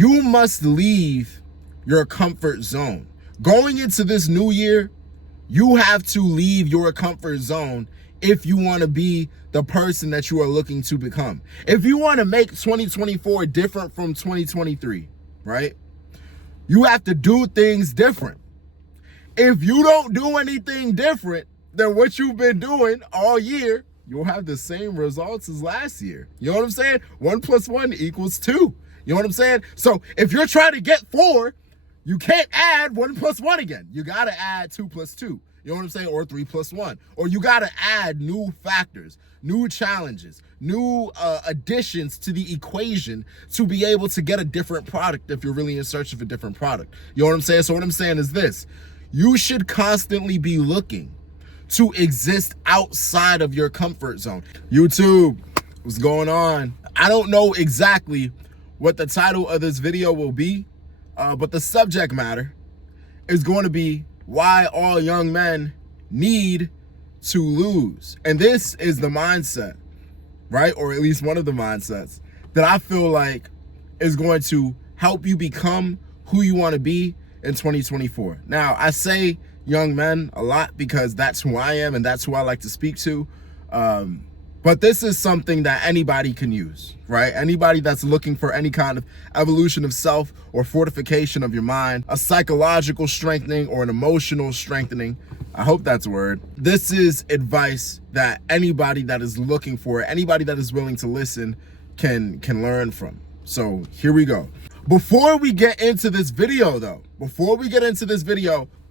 You must leave your comfort zone. Going into this new year, you have to leave your comfort zone if you want to be the person that you are looking to become. If you want to make 2024 different from 2023, right? You have to do things different. If you don't do anything different than what you've been doing all year, you'll have the same results as last year. You know what I'm saying? 1 + 1 = 2. You know what I'm saying? So if you're trying to get 4, you can't add 1 + 1 again. You got to add 2 + 2. You know what I'm saying? Or 3 + 1. Or you got to add new factors, new challenges, new additions to the equation to be able to get a different product if you're really in search of a different product. You know what I'm saying? So what I'm saying is this. You should constantly be looking to exist outside of your comfort zone. YouTube, what's going on? I don't know exactly what the title of this video will be, but the subject matter is going to be why all young men need to lose. And this is the mindset, right? Or at least one of the mindsets that I feel like is going to help you become who you want to be in 2024. Now, I say young men a lot because that's who I am and that's who I like to speak to. But this is something that anybody can use, right? Anybody that's looking for any kind of evolution of self or fortification of your mind, a psychological strengthening or an emotional strengthening. I hope that's a word. This is advice that anybody that is looking for, anybody that is willing to listen can learn from. So here we go. Before we get into this video though,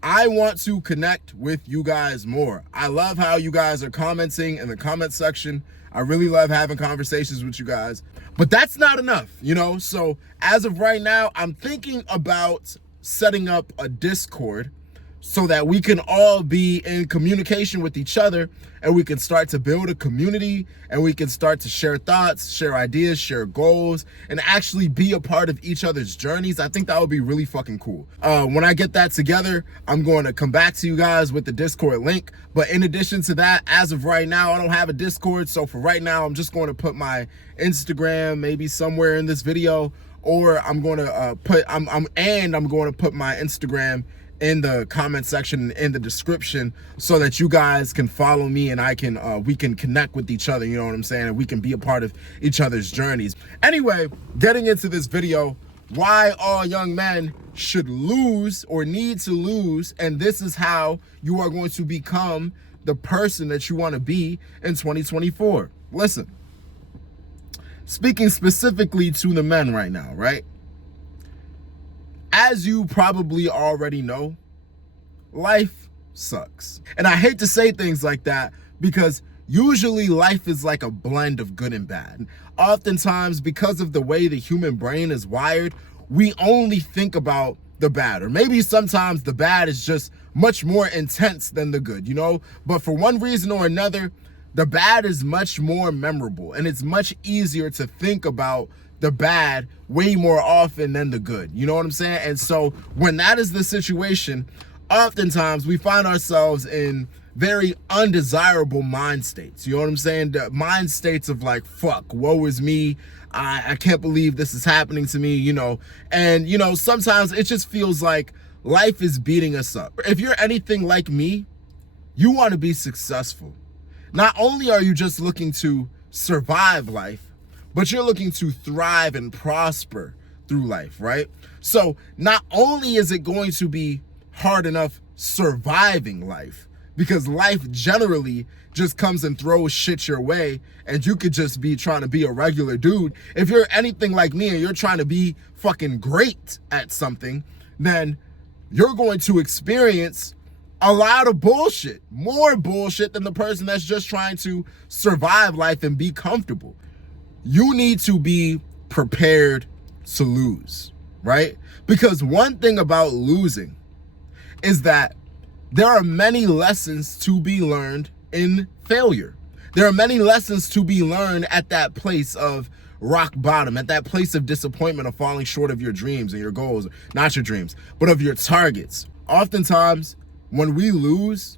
I want to connect with you guys more. I love how you guys are commenting in the comment section. I really love having conversations with you guys, but that's not enough, you know? So as of right now, I'm thinking about setting up a Discord so that we can all be in communication with each other and we can start to build a community and we can start to share thoughts, share ideas, share goals, and actually be a part of each other's journeys. I think that would be really fucking cool. When I get that together, I'm going to come back to you guys with the Discord link. But in addition to that, as of right now, I don't have a Discord. So for right now, I'm just going to put my Instagram maybe somewhere in this video, or I'm going to put my Instagram in the comment section, in the description, so that you guys can follow me and we can connect with each other, you know what I'm saying? And we can be a part of each other's journeys. Anyway, getting into this video, why all young men should lose or need to lose, and this is how you are going to become the person that you want to be in 2024. Listen, speaking specifically to the men right now, right? As you probably already know, life sucks. And I hate to say things like that because usually life is like a blend of good and bad. Oftentimes, because of the way the human brain is wired, we only think about the bad, or maybe sometimes the bad is just much more intense than the good, you know? But for one reason or another, the bad is much more memorable and it's much easier to think about the bad way more often than the good. You know what I'm saying? And so when that is the situation, oftentimes we find ourselves in very undesirable mind states. You know what I'm saying? The mind states of like, fuck, woe is me. I can't believe this is happening to me, you know? And, you know, sometimes it just feels like life is beating us up. If you're anything like me, you want to be successful. Not only are you just looking to survive life, but you're looking to thrive and prosper through life, right? So not only is it going to be hard enough surviving life, because life generally just comes and throws shit your way, and you could just be trying to be a regular dude. If you're anything like me and you're trying to be fucking great at something, then you're going to experience a lot of bullshit, more bullshit than the person that's just trying to survive life and be comfortable. You need to be prepared to lose, right? Because one thing about losing is that there are many lessons to be learned in failure. There are many lessons to be learned at that place of rock bottom, at that place of disappointment, of falling short of your dreams and your goals, not your dreams, but of your targets. Oftentimes, when we lose,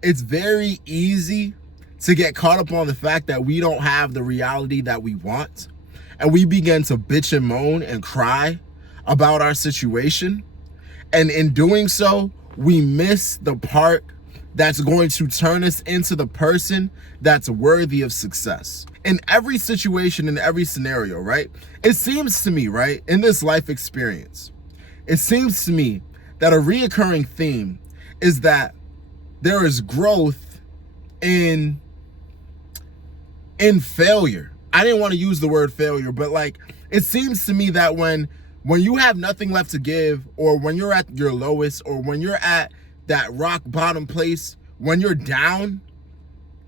it's very easy to get caught up on the fact that we don't have the reality that we want. And we begin to bitch and moan and cry about our situation. And in doing so, we miss the part that's going to turn us into the person that's worthy of success. In every situation, in every scenario, right? It seems to me, right, in this life experience, it seems to me that a reoccurring theme is that there is growth in failure. I didn't want to use the word failure, but like, it seems to me that when you have nothing left to give, or when you're at your lowest, or when you're at that rock bottom place, when you're down,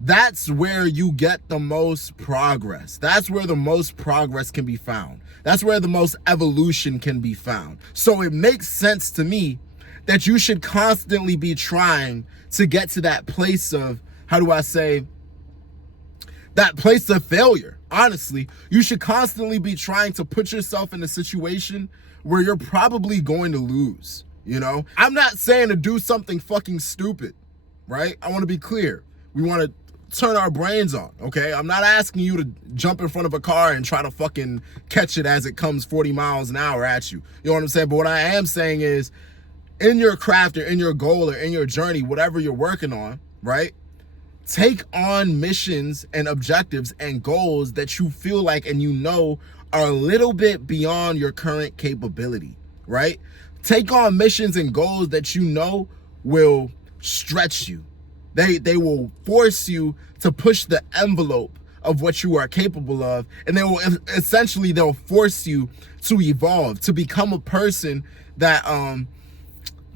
that's where you get the most progress. That's where the most progress can be found. That's where the most evolution can be found. So it makes sense to me that you should constantly be trying to get to that place of, how do I say, that place of failure. Honestly, you should constantly be trying to put yourself in a situation where you're probably going to lose, you know? I'm not saying to do something fucking stupid, right? I want to be clear. We want to turn our brains on, okay? I'm not asking you to jump in front of a car and try to fucking catch it as it comes 40 miles an hour at you. You know what I'm saying? But what I am saying is, in your craft or in your goal or in your journey, whatever you're working on, right? Take on missions and objectives and goals that you feel like and you know are a little bit beyond your current capability, right? Take on missions and goals that you know will stretch you. They will force you to push the envelope of what you are capable of, and they'll force you to evolve, to become a person that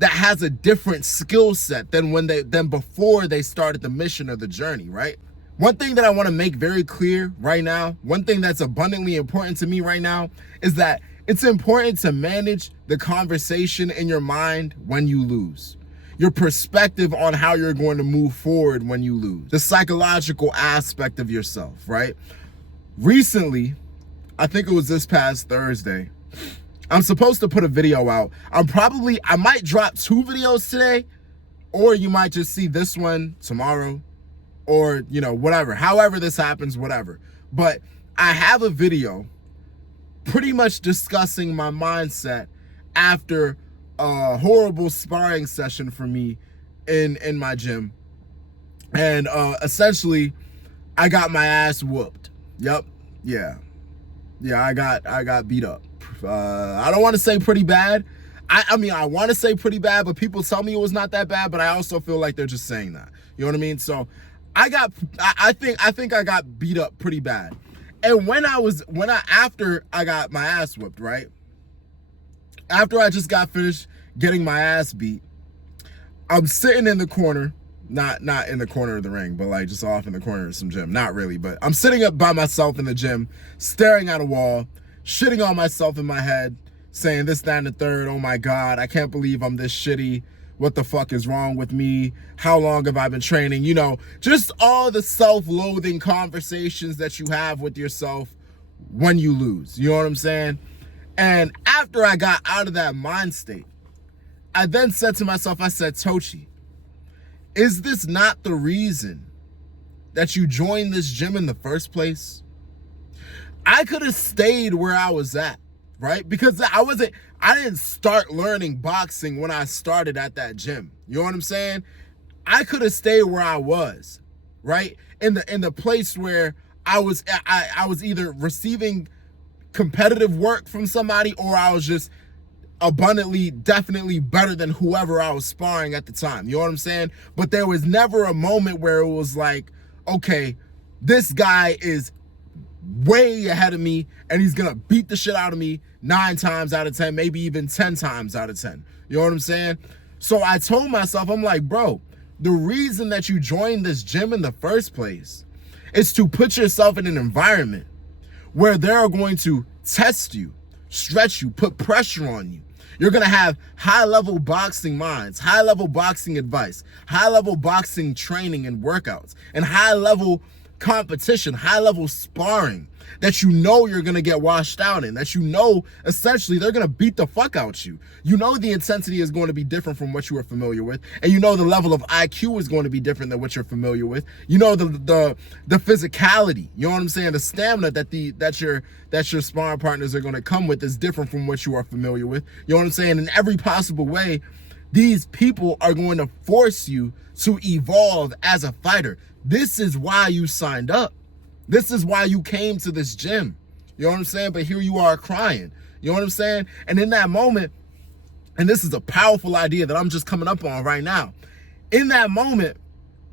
has a different skill set than before they started the mission or the journey, right? One thing that I want to make very clear right now, one thing that's abundantly important to me right now, is that it's important to manage the conversation in your mind when you lose. Your perspective on how you're going to move forward when you lose. The psychological aspect of yourself, right? Recently, I think it was this past Thursday, I'm supposed to put a video out. I might drop 2 videos today, or you might just see this one tomorrow, or, you know, whatever. However this happens, whatever. But I have a video pretty much discussing my mindset after a horrible sparring session for me in my gym. And essentially, I got my ass whooped. Yep. Yeah, I got beat up. I don't want to say pretty bad. I mean, I want to say pretty bad, but people tell me it was not that bad, but I also feel like they're just saying that. You know what I mean? So I think I got beat up pretty bad. And after I got my ass whooped, right? After I just got finished getting my ass beat, I'm sitting in the corner, not in the corner of the ring, but like just off in the corner of some gym. Not really, but I'm sitting up by myself in the gym, staring at a wall, shitting on myself in my head, saying this, that, and the third. Oh my God, I can't believe I'm this shitty. What the fuck is wrong with me? How long have I been training? You know, just all the self-loathing conversations that you have with yourself when you lose. You know what I'm saying? And after I got out of that mind state, I then said to myself, I said, Tochi, is this not the reason that you joined this gym in the first place? I could have stayed where I was at, right? Because I didn't start learning boxing when I started at that gym. You know what I'm saying? I could have stayed where I was, right? In the place where I was either receiving competitive work from somebody, or I was just abundantly, definitely better than whoever I was sparring at the time. You know what I'm saying? But there was never a moment where it was like, okay, this guy is way ahead of me and he's gonna beat the shit out of me 9 times out of 10, maybe even 10 times out of 10. You know what I'm saying? So I told myself, I'm like, bro, the reason that you joined this gym in the first place is to put yourself in an environment where they're going to test you, stretch you, put pressure on you. You're going to have high-level boxing minds, high-level boxing advice, high-level boxing training and workouts, and high-level competition, high level sparring that you know you're going to get washed out in, that you know essentially they're going to beat the fuck out you. You know the intensity is going to be different from what you are familiar with, and you know the level of IQ is going to be different than what you're familiar with. You know the physicality, you know what I'm saying? The stamina that your sparring partners are going to come with is different from what you are familiar with. You know what I'm saying? In every possible way, these people are going to force you to evolve as a fighter. This is why you signed up. This is why you came to this gym. You know what I'm saying? But here you are crying. You know what I'm saying? And in that moment, and this is a powerful idea that I'm just coming up on right now. In that moment,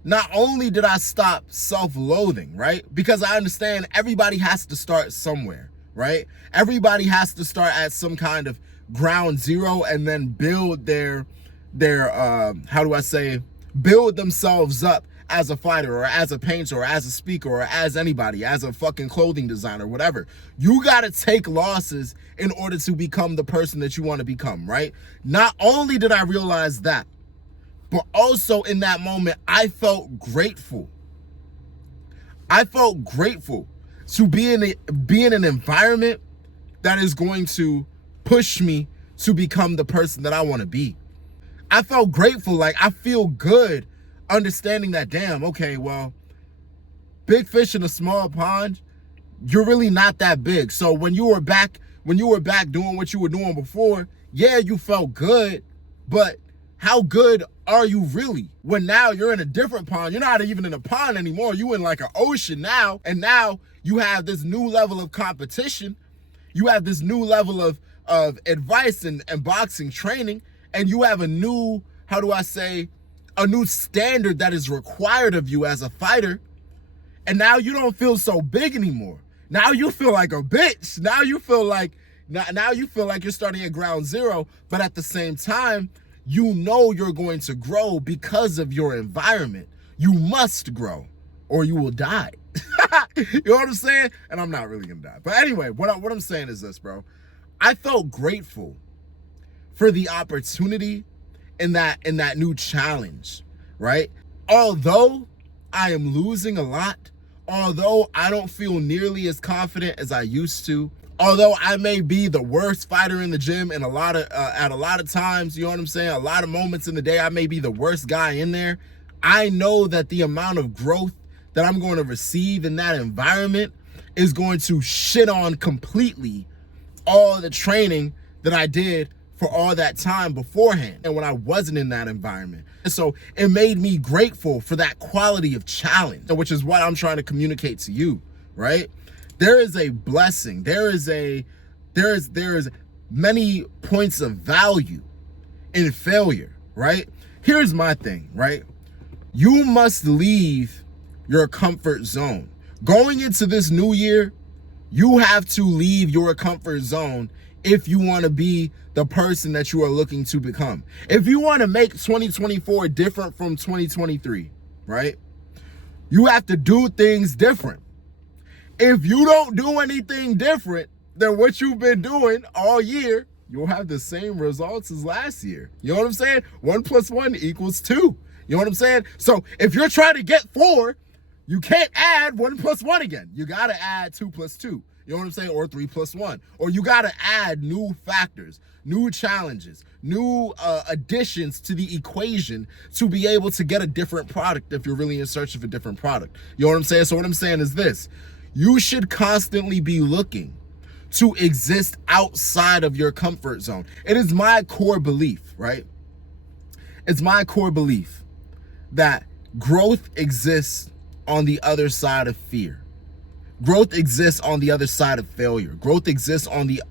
not only did I stop self-loathing, right? Because I understand everybody has to start somewhere, right? Everybody has to start at some kind of ground zero and then build their build themselves up as a fighter or as a painter or as a speaker or as anybody, as a fucking clothing designer, whatever. You got to take losses in order to become the person that you want to become, right? Not only did I realize that, but also in that moment, I felt grateful. I felt grateful to be in an environment that is going to push me to become the person that I want to be. I felt grateful. Like, I feel good understanding that, damn, okay, well, big fish in a small pond, you're really not that big. So when you were back doing what you were doing before, yeah, you felt good, but how good are you really? When now you're in a different pond, you're not even in a pond anymore, you in like an ocean now, and now you have this new level of competition, you have this new level of advice and boxing training, and you have a new, a new standard that is required of you as a fighter. And now you don't feel so big anymore. Now you feel like a bitch. Now you feel like you're starting at ground zero, but at the same time, you know you're going to grow because of your environment. You must grow or you will die. You know what I'm saying? And I'm not really gonna die. But anyway, what I'm saying is this, bro. I felt grateful for the opportunity in that new challenge, right? Although I am losing a lot, although I don't feel nearly as confident as I used to, although I may be the worst fighter in the gym and at a lot of times, you know what I'm saying? A lot of moments in the day, I may be the worst guy in there. I know that the amount of growth that I'm going to receive in that environment is going to shit on completely all the training that I did for all that time beforehand and when I wasn't in that environment. And so it made me grateful for that quality of challenge, which is what I'm trying to communicate to you, right? There is a blessing. There is many points of value in failure, right? Here's my thing, right? You must leave your comfort zone. Going into this new year, you have to leave your comfort zone if you want to be the person that you are looking to become. If you want to make 2024 different from 2023, right? You have to do things different. If you don't do anything different than what you've been doing all year, you'll have the same results as last year. You know what I'm saying? 1 + 1 = 2. You know what I'm saying? So if you're trying to get 4, you can't add 1 + 1 again. You got to add 2 + 2. You know what I'm saying? Or 3 + 1. Or you got to add new factors, new challenges, new additions to the equation to be able to get a different product if you're really in search of a different product. You know what I'm saying? So what I'm saying is this. You should constantly be looking to exist outside of your comfort zone. It is my core belief, right? It's my core belief that growth exists on the other side of fear. Growth exists on the other side of failure. Growth exists on the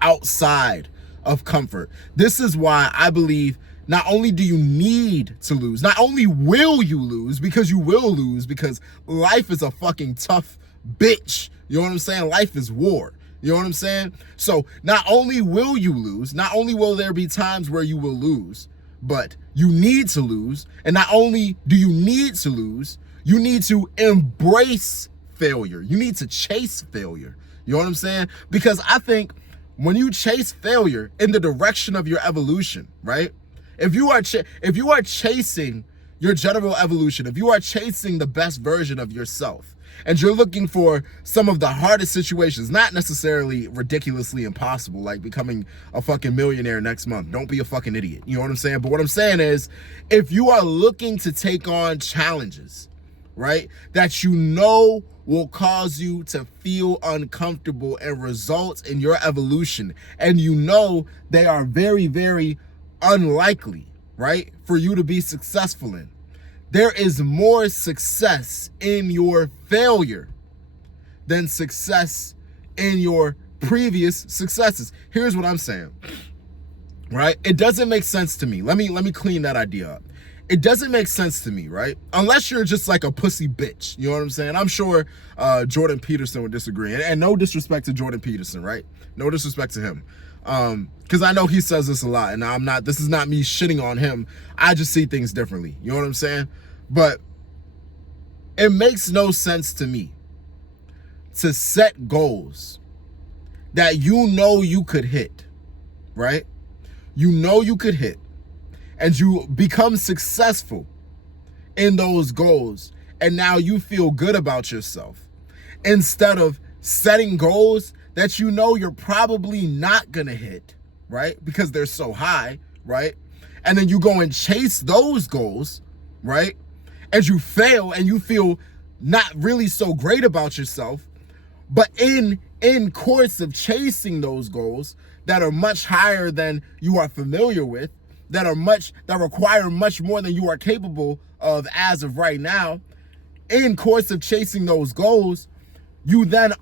outside of comfort. This is why I believe not only do you need to lose, not only will you lose, because you will lose, because life is a fucking tough bitch. You know what I'm saying? Life is war. You know what I'm saying? So not only will you lose, not only will there be times where you will lose, but you need to lose. And not only do you need to lose, you need to embrace failure. You need to chase failure. You know what I'm saying? Because I think when you chase failure in the direction of your evolution, right? If you are chasing your general evolution, if you are chasing the best version of yourself, and you're looking for some of the hardest situations, not necessarily ridiculously impossible, like becoming a fucking millionaire next month. Don't be a fucking idiot. You know what I'm saying? But what I'm saying is, if you are looking to take on challenges, right, that you know will cause you to feel uncomfortable and result in your evolution, and you know they are very, very unlikely, right, for you to be successful in, there is more success in your failure than success in your previous successes. Here's what I'm saying, right? It doesn't make sense to me. Let me clean that idea up. It doesn't make sense to me, right? Unless you're just like a pussy bitch. You know what I'm saying? I'm sure Jordan Peterson would disagree. And no disrespect to Jordan Peterson, right? No disrespect to him. Because I know he says this a lot, and this is not me shitting on him. I just see things differently. You know what I'm saying? But it makes no sense to me to set goals that you know you could hit, right? You know you could hit, and you become successful in those goals, and now you feel good about yourself, instead of setting goals that you know you're probably not gonna hit, right? Because they're so high, right? And then you go and chase those goals, right? And you fail and you feel not really so great about yourself. But in course of chasing those goals that are much higher than you are familiar with, that require much more than you are capable of as of right now, in course of chasing those goals, you then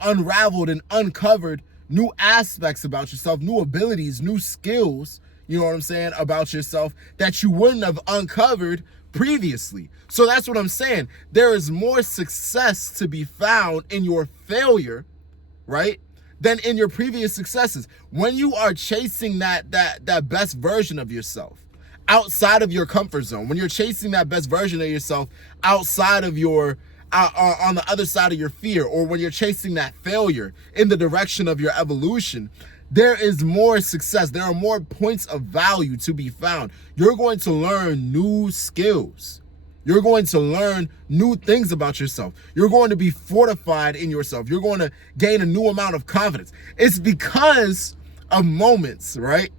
unraveled and uncovered new aspects about yourself, new abilities, new skills, you know what I'm saying, about yourself that you wouldn't have uncovered previously. So that's what I'm saying. There is more success to be found in your failure, right, than in your previous successes. When you are chasing that best version of yourself outside of your comfort zone, when you're chasing that best version of yourself outside of your on the other side of your fear, or when you're chasing that failure in the direction of your evolution, there is more success. There are more points of value to be found. You're going to learn new skills. You're going to learn new things about yourself. You're going to be fortified in yourself. You're going to gain a new amount of confidence. It's because of moments, right?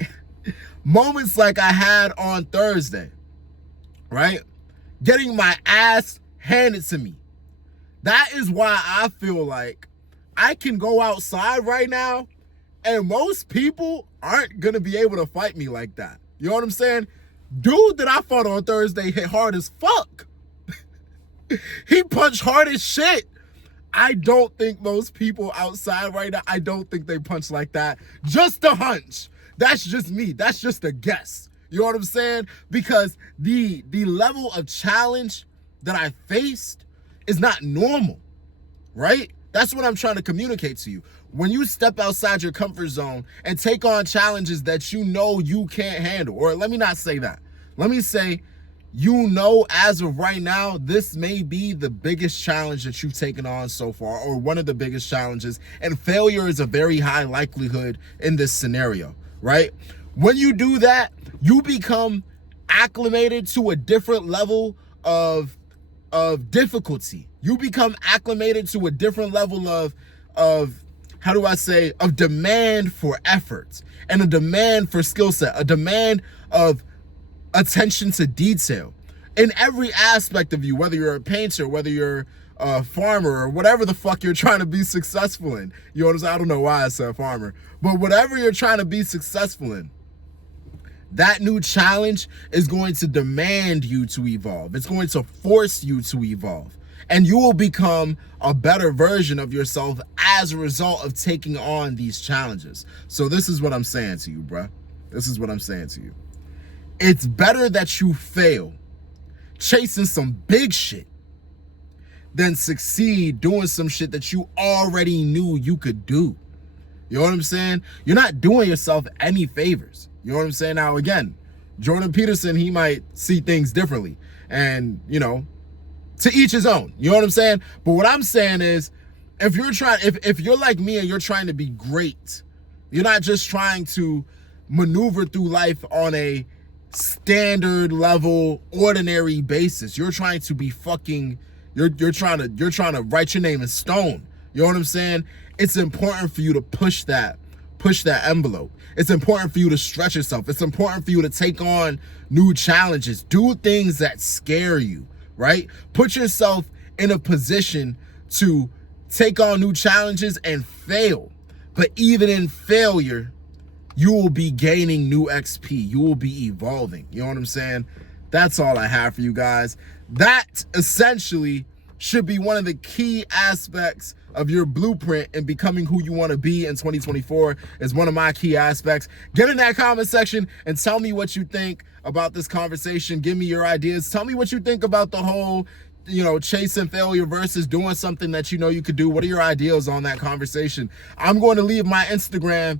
Moments like I had on Thursday, right? Getting my ass handed to me. That is why I feel like I can go outside right now and most people aren't going to be able to fight me like that. You know what I'm saying? Dude that I fought on Thursday hit hard as fuck. He punched hard as shit. I don't think most people outside right now, I don't think they punch like that. Just a hunch. That's just me. That's just a guess. You know what I'm saying? Because the level of challenge that I faced is not normal, right? That's what I'm trying to communicate to you. When you step outside your comfort zone and take on challenges that you know you can't handle, or let me not say that. Let me say, you know, as of right now, this may be the biggest challenge that you've taken on so far, or one of the biggest challenges, and failure is a very high likelihood in this scenario, right? When you do that, you become acclimated to a different level of difficulty. You become acclimated to a different level of how do I say, of demand for effort, and a demand for skill set, a demand of attention to detail in every aspect of you, whether you're a painter, whether you're a farmer, or whatever the fuck you're trying to be successful in. You know what I'm saying? I don't know why I said farmer, but whatever you're trying to be successful in, that new challenge is going to demand you to evolve. It's going to force you to evolve. And you will become a better version of yourself as a result of taking on these challenges. So this is what I'm saying to you, bruh. This is what I'm saying to you. It's better that you fail chasing some big shit than succeed doing some shit that you already knew you could do. You know what I'm saying? You're not doing yourself any favors. You know what I'm saying? Now, again, Jordan Peterson, he might see things differently. And, you know, to each his own. You know what I'm saying? But what I'm saying is, if you're like me and you're trying to be great, you're not just trying to maneuver through life on a standard level, ordinary basis. You're trying to be fucking, you're trying to write your name in stone. You know what I'm saying? It's important for you to push that envelope. It's important for you to stretch yourself. It's important for you to take on new challenges. Do things that scare you, right? Put yourself in a position to take on new challenges and fail. But even in failure, you will be gaining new XP. You will be evolving. You know what I'm saying? That's all I have for you guys. That essentially should be one of the key aspects of your blueprint in becoming who you want to be in 2024 is one of my key aspects. Get in that comment section and tell me what you think about this conversation. Give me your ideas. Tell me what you think about the whole, chasing failure versus doing something that you could do. What are your ideas on that conversation? I'm going to leave my Instagram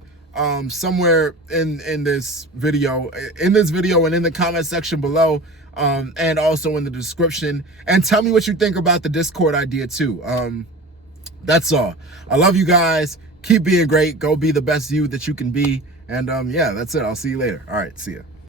somewhere in this video and in the comment section below, and also in the description, and tell me what you think about the Discord idea too. That's all. I love you guys. Keep being great. Go be the best you that you can be. And yeah, that's it. I'll see you later. All right, see ya.